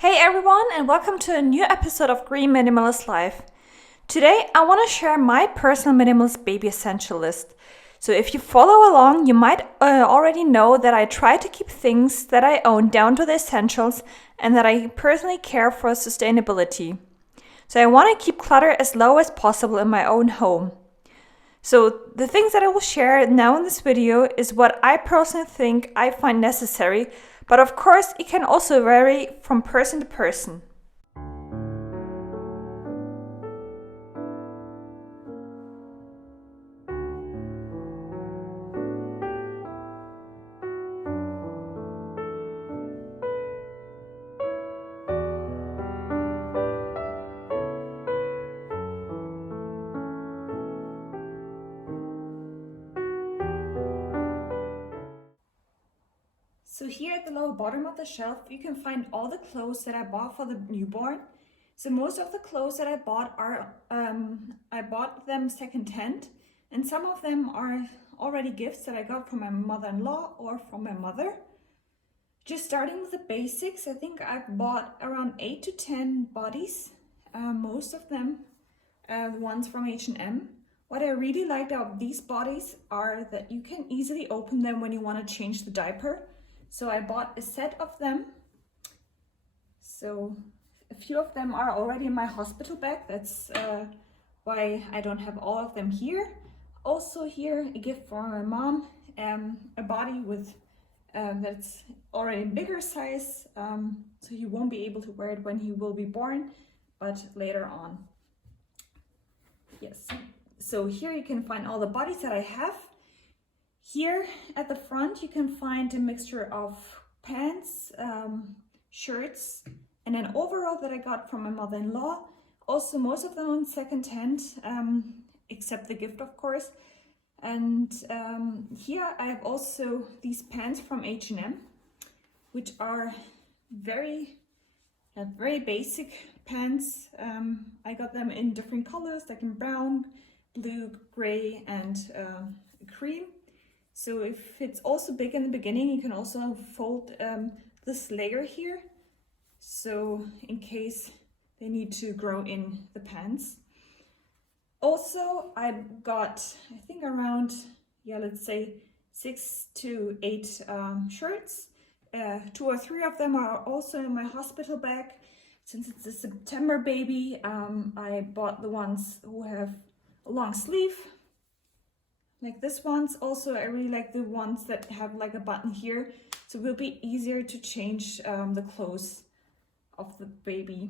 Hey everyone, and welcome to a new episode of Green Minimalist Life. Today I want to share my personal minimalist baby essential list. So if you follow along, you might already know that I try to keep things that I own down to the essentials and that I personally care for sustainability. So I want to keep clutter as low as possible in my own home. So the things that I will share now in this video is what I personally think I find necessary, but of course it can also vary from person to person. So here at the lower bottom of the shelf, you can find all the clothes that I bought for the newborn. So most of the clothes that I bought I bought them secondhand, and some of them are already gifts that I got from my mother-in-law or from my mother. Just starting with the basics, I think I've bought around 8 to 10 bodies, most of them the ones from H&M. What I really liked about these bodies are that you can easily open them when you want to change the diaper. So I bought a set of them. So a few of them are already in my hospital bag. That's why I don't have all of them here. Also here, a gift from my mom, a body with that's already bigger size. So he won't be able to wear it when he will be born, but later on. Yes. So here you can find all the bodies that I have. Here at the front, you can find a mixture of pants, shirts, and an overall that I got from my mother-in-law. Also, most of them on secondhand, except the gift, of course. And here I have also these pants from H&M, which are very basic pants. I got them in different colors, like in brown, blue, gray, and cream. So if it's also big in the beginning, you can also fold this layer here. So in case they need to grow in the pants. Also, I got, I think around, let's say 6 to 8 shirts. 2 or 3 of them are also in my hospital bag. Since it's a September baby, I bought the ones who have a long sleeve. Like this ones. Also, I really like the ones that have like a button here, so it will be easier to change the clothes of the baby.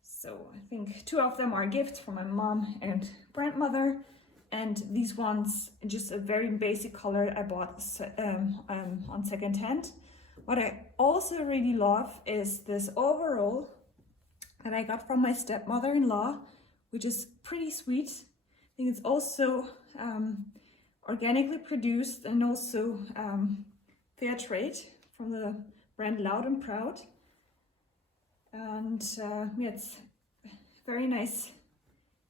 So I think 2 of them are gifts from my mom and grandmother, and these ones just a very basic color I bought on secondhand. What I also really love is this overall that I got from my stepmother-in-law, which is pretty sweet. I think it's also organically produced and also fair trade from the brand Loud and Proud. And it's a very nice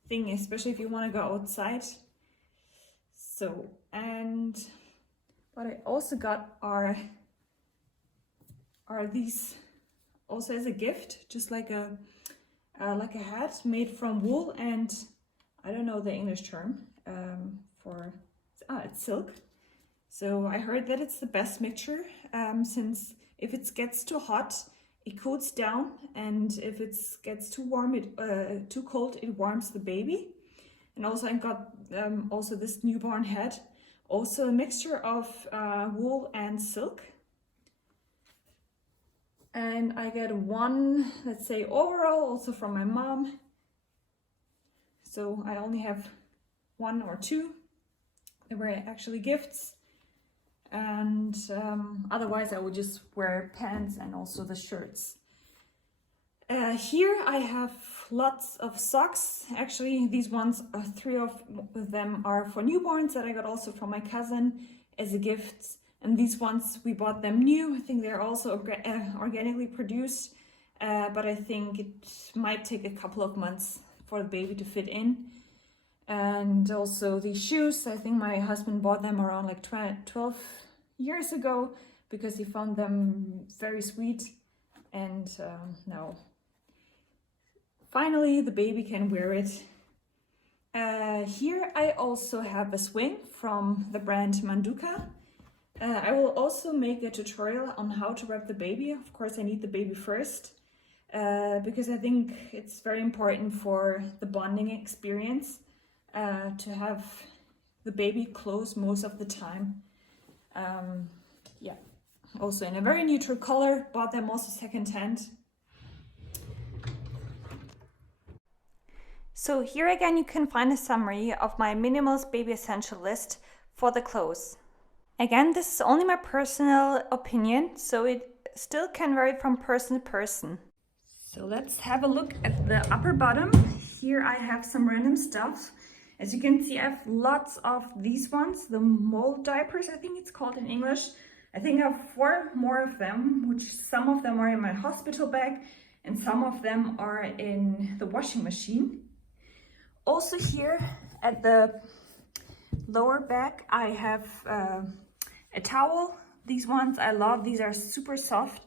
thing, especially if you want to go outside. So, and what I also got are these also as a gift, just like a hat made from wool and I don't know the English term it's silk. So I heard that it's the best mixture since if it gets too hot, it cools down, and if it gets too warm, too cold, it warms the baby. And also I got also this newborn hat, also a mixture of wool and silk. And I get one, let's say overall, also from my mom. So I only have 1 or 2. They were actually gifts. And otherwise I would just wear pants and also the shirts. Here I have lots of socks. Actually, these ones, 3 of them are for newborns that I got also from my cousin as a gift. And these ones, we bought them new. I think they're also organically produced, but I think it might take a couple of months for the baby to fit in. And also these shoes, I think my husband bought them around like 12 years ago because he found them very sweet, and and now finally the baby can wear it. Here I also have a swing from the brand Manduka. I will also make a tutorial on how to wrap the baby. Of course I need the baby first, because I think it's very important for the bonding experience to have the baby close most of the time. Yeah, also in a very neutral color, bought them also secondhand. So here again you can find a summary of my minimalist baby essential list for the clothes. Again, this is only my personal opinion, so it still can vary from person to person. So let's have a look at the upper bottom. Here I have some random stuff. As you can see, I have lots of these ones, the mold diapers, I think it's called in English. I think I have 4 more of them, which some of them are in my hospital bag and some of them are in the washing machine. Also here at the lower back, I have a towel. These ones I love. These are super soft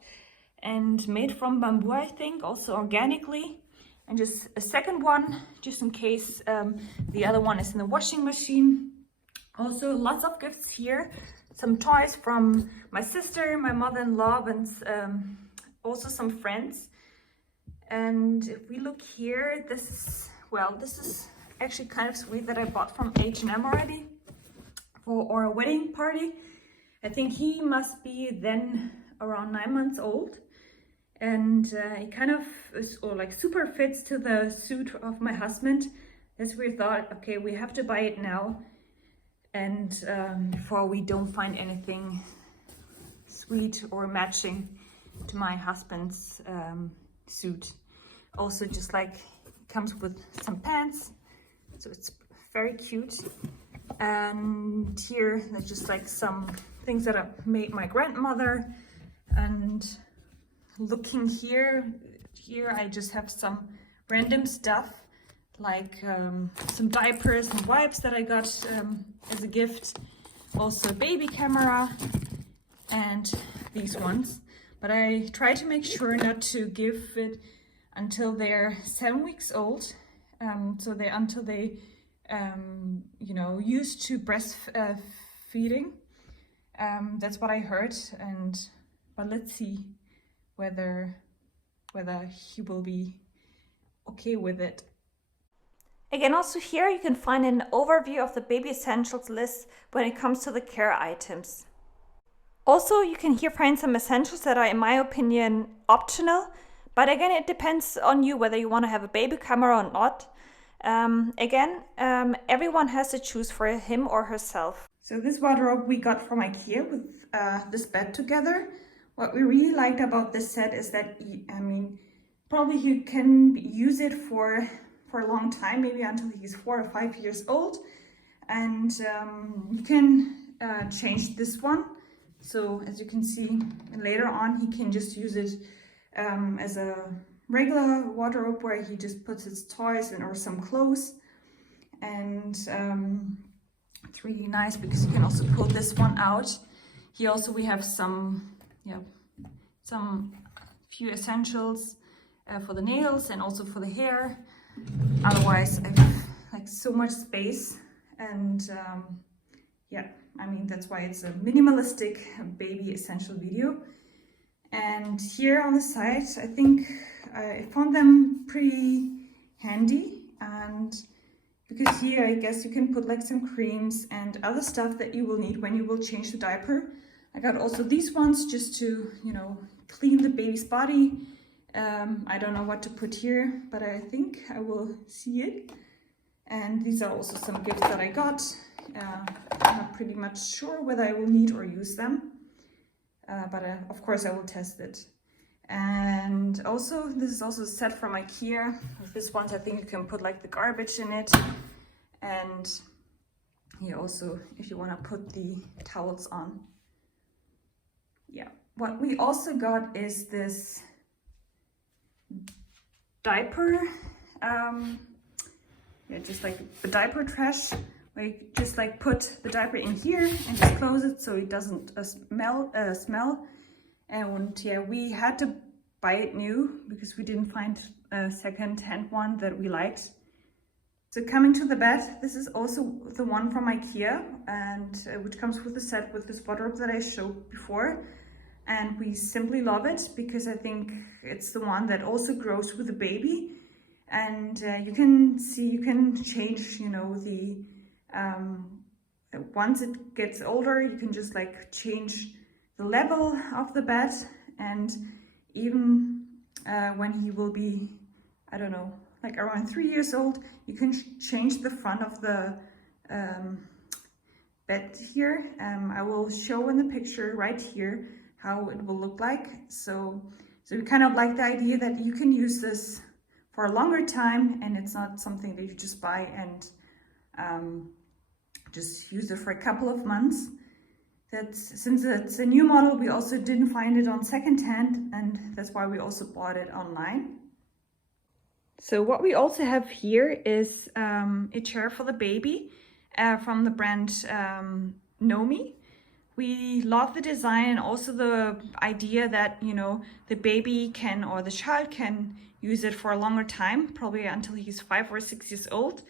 and made from bamboo, I think, also organically. And just a second one, just in case the other one is in the washing machine. Also lots of gifts here. Some toys from my sister, my mother-in-law, and also some friends. And if we look here, this is actually kind of sweet that I bought from H&M already for our wedding party. I think he must be then around 9 months old. And it kind of is, like super fits to the suit of my husband. As we thought, okay, we have to buy it now, and before we don't find anything sweet or matching to my husband's suit. Also, just like comes with some pants, so it's very cute. And here there's just like some things that I made my grandmother. And looking here I just have some random stuff like some diapers and wipes that I got as a gift, also a baby camera and these ones. But I try to make sure not to give it until they're 7 weeks old, so until they you know, used to breastfeeding. That's what I heard, but let's see whether he will be okay with it. Again, also here you can find an overview of the baby essentials list when it comes to the care items. Also, you can here find some essentials that are, in my opinion, optional, but again, it depends on you whether you want to have a baby camera or not. Everyone has to choose for him or herself. So this wardrobe we got from IKEA with this bed together. What we really liked about this set is that, I mean, probably you can use it for a long time, maybe until he's 4 or 5 years old. And you can change this one. So as you can see later on, he can just use it as a regular wardrobe where he just puts his toys in or some clothes. And it's really nice because you can also pull this one out. Here also we have some few essentials for the nails and also for the hair. Otherwise I have like so much space, and yeah, I mean, that's why it's a minimalistic baby essential video. And here on the side, I think I found them pretty handy, and because here I guess you can put like some creams and other stuff that you will need when you will change the diaper. I got also these ones just to, you know, clean the baby's body. I don't know what to put here, but I think I will see it. And these are also some gifts that I got. I'm not pretty much sure whether I will need or use them, but of course I will test it. And also, this is also a set from IKEA. With this one, I think you can put like the garbage in it. And here also, if you want to put the towels on. Yeah, what we also got is this diaper, just like a diaper trash, where you just like put the diaper in here and just close it so it doesn't smell. And yeah, we had to buy it new because we didn't find a second-hand one that we liked. So coming to the bed, this is also the one from IKEA, and which comes with the set with this wardrobe that I showed before. And we simply love it because I think it's the one that also grows with the baby. And you can see, you can change, you know, the once it gets older, you can just like change the level of the bed, and even when he will be, I don't know, like around 3 years old, you can change the front of the bed here. I will show in the picture right here how it will look like. So we kind of like the idea that you can use this for a longer time, and it's not something that you just buy and just use it for a couple of months. Since it's a new model, we also didn't find it on secondhand, and that's why we also bought it online. So what we also have here is a chair for the baby from the brand Nomi. We love the design and also the idea that, you know, the baby can, or the child can use it for a longer time, probably until he's 5 or 6 years old.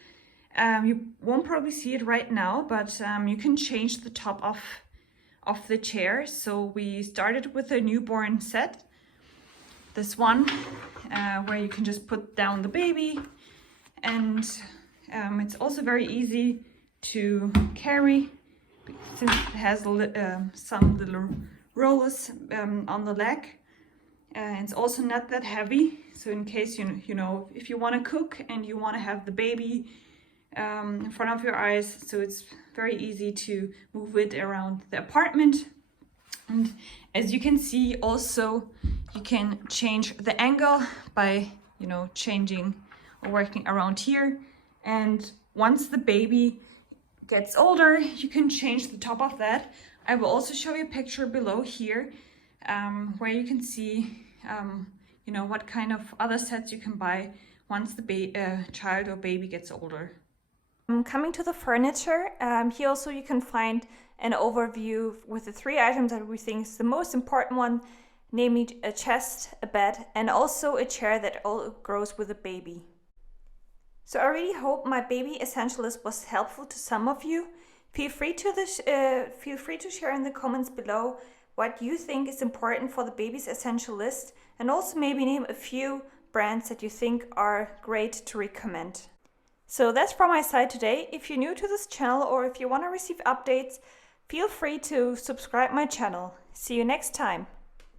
You won't probably see it right now, but you can change the top of the chair. So we started with a newborn set, this one, where you can just put down the baby, and it's also very easy to carry since it has some little rollers on the leg. It's also not that heavy, so in case you know if you want to cook and you want to have the baby in front of your eyes, so it's very easy to move it around the apartment. And as you can see, also you can change the angle by, you know, changing or working around here. And once the baby gets older, you can change the top of that. I will also show you a picture below here where you can see, you know, what kind of other sets you can buy once the child or baby gets older. Coming to the furniture, here also you can find an overview with the 3 items that we think is the most important one, namely a chest, a bed, and also a chair that all grows with a baby. So I really hope my baby essential list was helpful to some of you. Feel free to share in the comments below what you think is important for the baby's essential list, and also maybe name a few brands that you think are great to recommend. So that's from my side today. If you're new to this channel or if you want to receive updates, feel free to subscribe my channel. See you next time.